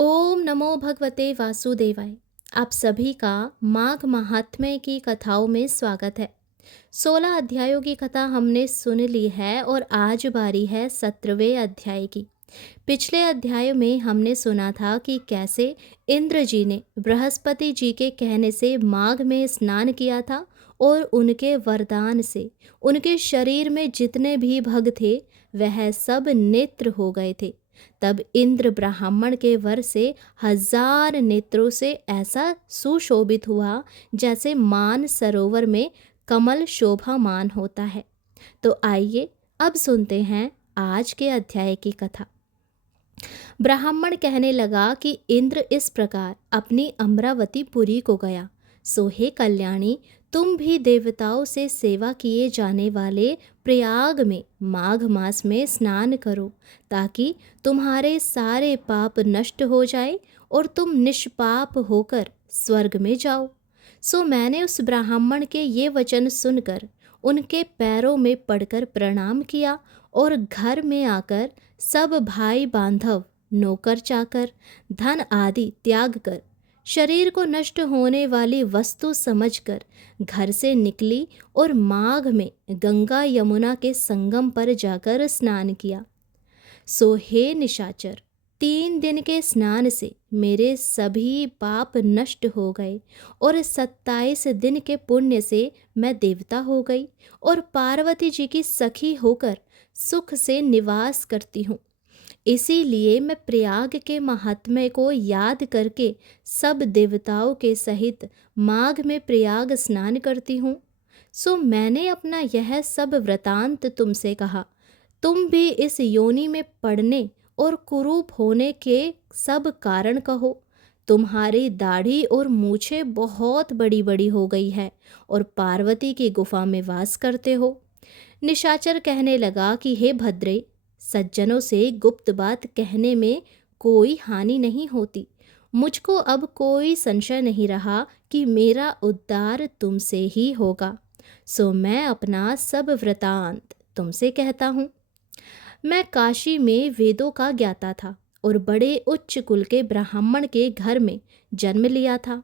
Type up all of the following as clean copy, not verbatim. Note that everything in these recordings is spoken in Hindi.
ओम नमो भगवते वासुदेवाय। आप सभी का माघ महात्म्य की कथाओं में स्वागत है। 16 अध्यायों की कथा हमने सुन ली है और आज बारी है 17वें अध्याय की। पिछले अध्याय में हमने सुना था कि कैसे इंद्र जी ने बृहस्पति जी के कहने से माघ में स्नान किया था और उनके वरदान से उनके शरीर में जितने भी भग थे वह सब नेत्र हो गए थे। तब इंद्र ब्राह्मण के वर से 1000 नेत्रों से ऐसा सुशोभित हुआ जैसे मान सरोवर में कमल शोभामान होता है। तो आइए अब सुनते हैं आज के अध्याय की कथा। ब्राह्मण कहने लगा कि इंद्र इस प्रकार अपनी अमरावती पुरी को गया। सो हे कल्याणी, तुम भी देवताओं से सेवा किए जाने वाले प्रयाग में माघ मास में स्नान करो, ताकि तुम्हारे सारे पाप नष्ट हो जाए और तुम निष्पाप होकर स्वर्ग में जाओ। सो मैंने उस ब्राह्मण के ये वचन सुनकर उनके पैरों में पड़कर प्रणाम किया और घर में आकर सब भाई बांधव, नौकर चाकर, धन आदि त्याग कर शरीर को नष्ट होने वाली वस्तु समझकर घर से निकली और माघ में गंगा यमुना के संगम पर जाकर स्नान किया। सो हे निशाचर, 3 दिन के स्नान से मेरे सभी पाप नष्ट हो गए और 27 दिन के पुण्य से मैं देवता हो गई और पार्वती जी की सखी होकर सुख से निवास करती हूँ। इसीलिए मैं प्रयाग के महात्म्य को याद करके सब देवताओं के सहित माघ में प्रयाग स्नान करती हूँ। सो मैंने अपना यह सब वृतांत तुमसे कहा। तुम भी इस योनि में पड़ने और कुरूप होने के सब कारण कहो। तुम्हारी दाढ़ी और मूछें बहुत बड़ी बड़ी हो गई है और पार्वती की गुफा में वास करते हो। निशाचर कहने लगा कि हे भद्रे, सज्जनों से गुप्त बात कहने में कोई हानि नहीं होती। मुझको अब कोई संशय नहीं रहा कि मेरा उद्धार तुमसे ही होगा। सो मैं अपना सब वृतांत तुमसे कहता हूँ। मैं काशी में वेदों का ज्ञाता था और बड़े उच्च कुल के ब्राह्मण के घर में जन्म लिया था।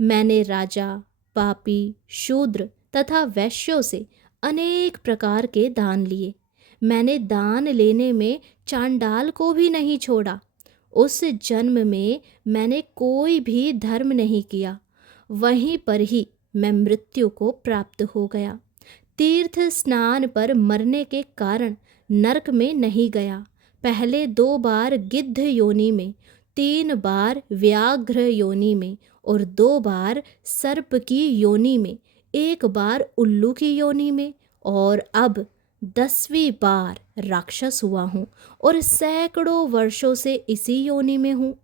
मैंने राजा, पापी, शूद्र तथा वैश्यों से अनेक प्रकार के दान लिए। मैंने दान लेने में चांडाल को भी नहीं छोड़ा। उस जन्म में मैंने कोई भी धर्म नहीं किया। वहीं पर ही मैं मृत्यु को प्राप्त हो गया। तीर्थ स्नान पर मरने के कारण नरक में नहीं गया। पहले 2 बार गिद्ध योनि में, 3 बार व्याघ्र योनि में और 2 बार सर्प की योनि में, 1 बार उल्लू की योनि में और अब 10वीं बार राक्षस हुआ हूँ और सैकड़ों वर्षों से इसी योनि में हूँ।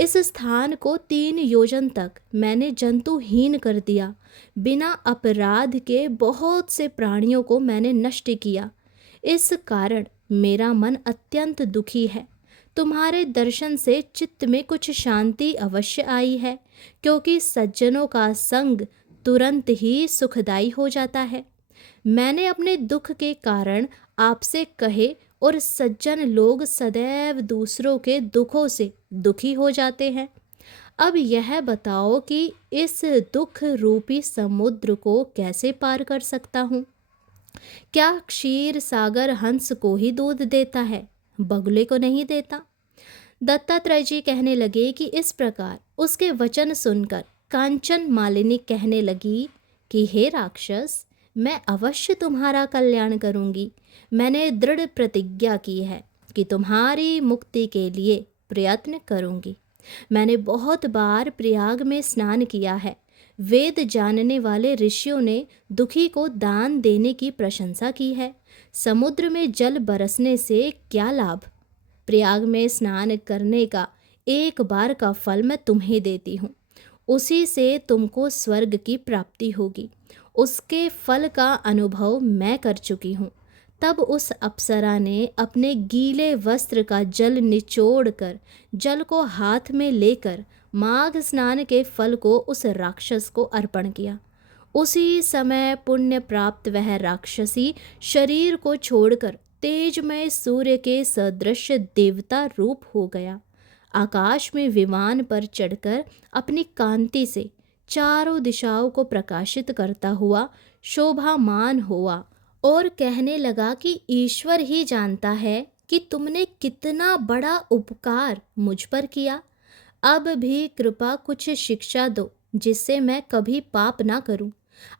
इस स्थान को 3 योजन तक मैंने जंतुहीन कर दिया। बिना अपराध के बहुत से प्राणियों को मैंने नष्ट किया। इस कारण मेरा मन अत्यंत दुखी है। तुम्हारे दर्शन से चित्त में कुछ शांति अवश्य आई है, क्योंकि सज्जनों का संग तुरंत ही सुखदायी हो जाता है। मैंने अपने दुख के कारण आपसे कहे और सज्जन लोग सदैव दूसरों के दुखों से दुखी हो जाते हैं। अब यह बताओ कि इस दुख रूपी समुद्र को कैसे पार कर सकता हूँ। क्या क्षीर सागर हंस को ही दूध देता है, बगुले को नहीं देता? दत्तात्रेय जी कहने लगे कि इस प्रकार उसके वचन सुनकर कांचन मालिनी कहने लगी कि हे राक्षस, मैं अवश्य तुम्हारा कल्याण करूंगी। मैंने दृढ़ प्रतिज्ञा की है कि तुम्हारी मुक्ति के लिए प्रयत्न करूंगी। मैंने बहुत बार प्रयाग में स्नान किया है। वेद जानने वाले ऋषियों ने दुखी को दान देने की प्रशंसा की है। समुद्र में जल बरसने से क्या लाभ? प्रयाग में स्नान करने का 1 बार का फल मैं तुम्हें देती हूँ। उसी से तुमको स्वर्ग की प्राप्ति होगी। उसके फल का अनुभव मैं कर चुकी हूँ। तब उस अप्सरा ने अपने गीले वस्त्र का जल निचोड़कर जल को हाथ में लेकर माघ स्नान के फल को उस राक्षस को अर्पण किया। उसी समय पुण्य प्राप्त वह राक्षसी शरीर को छोड़कर तेजमय सूर्य के सदृश देवता रूप हो गया। आकाश में विमान पर चढ़कर अपनी कांति से चारों दिशाओं को प्रकाशित करता हुआ शोभामान हुआ और कहने लगा कि ईश्वर ही जानता है कि तुमने कितना बड़ा उपकार मुझ पर किया। अब भी कृपा कुछ शिक्षा दो जिससे मैं कभी पाप ना करूं।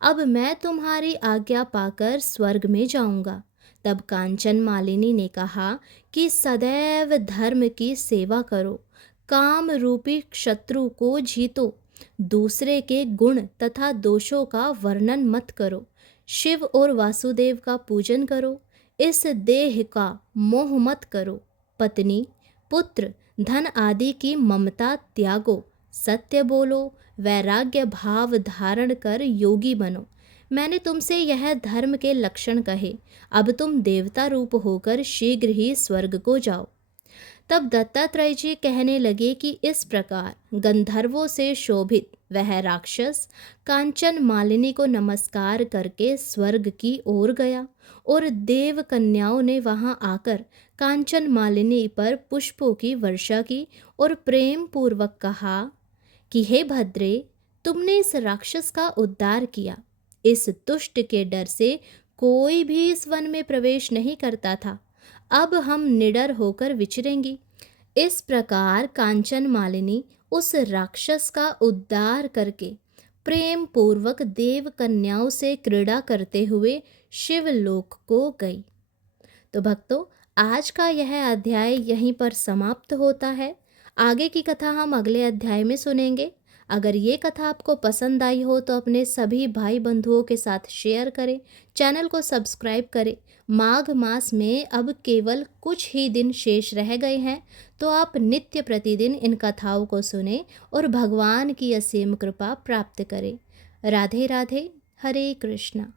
अब मैं तुम्हारी आज्ञा पाकर स्वर्ग में जाऊंगा। तब कांचन मालिनी ने कहा कि सदैव धर्म की सेवा करो, काम रूपी शत्रु को जीतो, दूसरे के गुण तथा दोषों का वर्णन मत करो, शिव और वासुदेव का पूजन करो, इस देह का मोह मत करो, पत्नी, पुत्र, धन आदि की ममता त्यागो, सत्य बोलो, वैराग्य भाव धारण कर योगी बनो। मैंने तुमसे यह धर्म के लक्षण कहे। अब तुम देवता रूप होकर शीघ्र ही स्वर्ग को जाओ। तब दत्तात्रेय जी कहने लगे कि इस प्रकार गंधर्वों से शोभित वह राक्षस कांचन मालिनी को नमस्कार करके स्वर्ग की ओर गया और देव कन्याओं ने वहां आकर कांचन मालिनी पर पुष्पों की वर्षा की और प्रेम पूर्वक कहा कि हे भद्रे, तुमने इस राक्षस का उद्धार किया। इस दुष्ट के डर से कोई भी इस वन में प्रवेश नहीं करता था। अब हम निडर होकर विचरेंगी। इस प्रकार कांचन मालिनी उस राक्षस का उद्धार करके प्रेम पूर्वक देव कन्याओं से क्रीड़ा करते हुए शिवलोक को गई। तो भक्तों, आज का यह अध्याय यहीं पर समाप्त होता है। आगे की कथा हम अगले अध्याय में सुनेंगे। अगर ये कथा आपको पसंद आई हो तो अपने सभी भाई बंधुओं के साथ शेयर करें, चैनल को सब्सक्राइब करें। माघ मास में अब केवल कुछ ही दिन शेष रह गए हैं, तो आप नित्य प्रतिदिन इन कथाओं को सुनें और भगवान की असीम कृपा प्राप्त करें। राधे राधे, हरे कृष्णा।